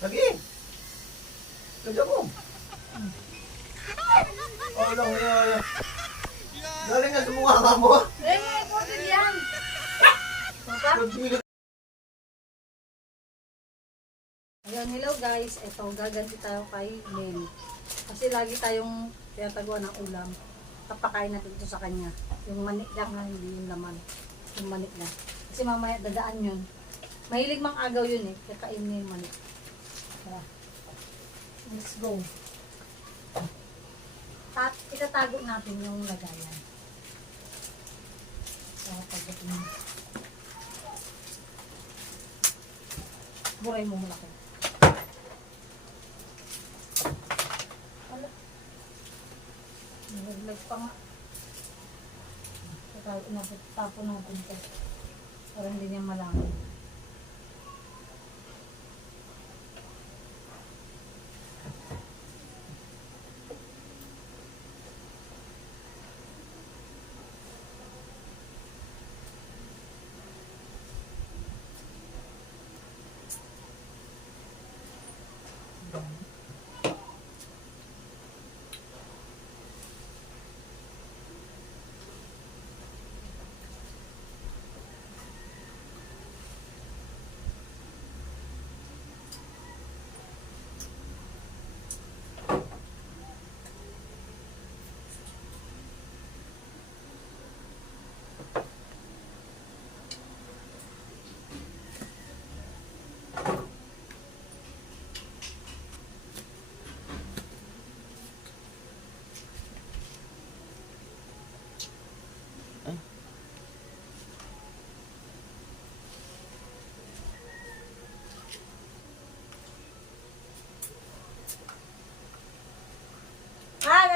Lagi. Kaya mo. Oh, lang, yan. Galing nga sa mukha mo. Eh, ported yan. Papa? Ayun, hello guys. Ito, gaganti tayo kay Len. Kasi lagi tayong tinataguan ng ulam. Kapakain natin ito sa kanya. Yung manik lang na, hindi yung laman. Yung manik lang. Kasi mamaya dadaan yun. Mahilig mang agaw yun eh. Kakain niya yung manik. Tara. Let's go. At itatago natin yung lagayan. So, pagdating. Buray mo muna ko. Wala. Nalaglag pa nga. Tapon natin ito. Para hindi niya malaman.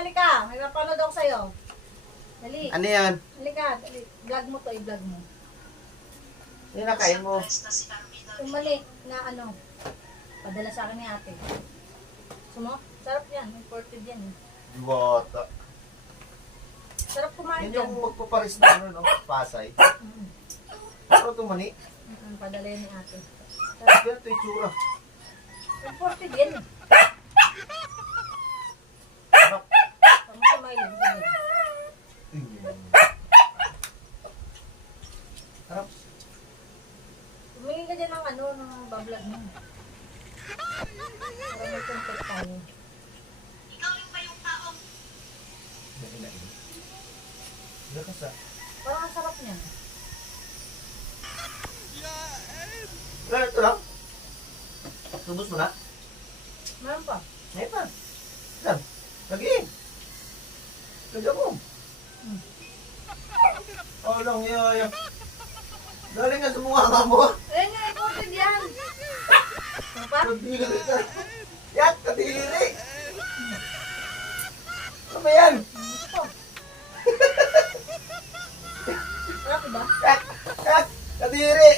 Dali ka. May mapanood ako sa'yo. Dali. Ano yan? Dali ka. Dali. Vlog mo to. I-vlog mo. Yan nakain mo. Yung mali na ano. Padala sa akin ni ate. Sumo? Sarap yan. Imported yan eh. Diwata. Sarap kumain Yan dyan. yung magpaparis na ano, no? Pasay. Ano ito mani? Padala yan ni ate. Yan ito yung tsura. Imported yan eh. Sarap. Kamusta Milo? Sarap. Tumingin ka dyan ng ano, ng bablog mo. Para may contact tayo. Lakas ah. Parang ang sarap niyan. Wala ito lang. Tubos mo na? Meron pa. Ngayon pa. Yan. Lagi. Kaya mo. Oh, lang yan. Galing nga sa mukha mo. Eh, nga, imported yan. Papa? Kadiri ka. Yan, kadiri. Ano ba yan? Gusto. Sarap ba? Kadiri.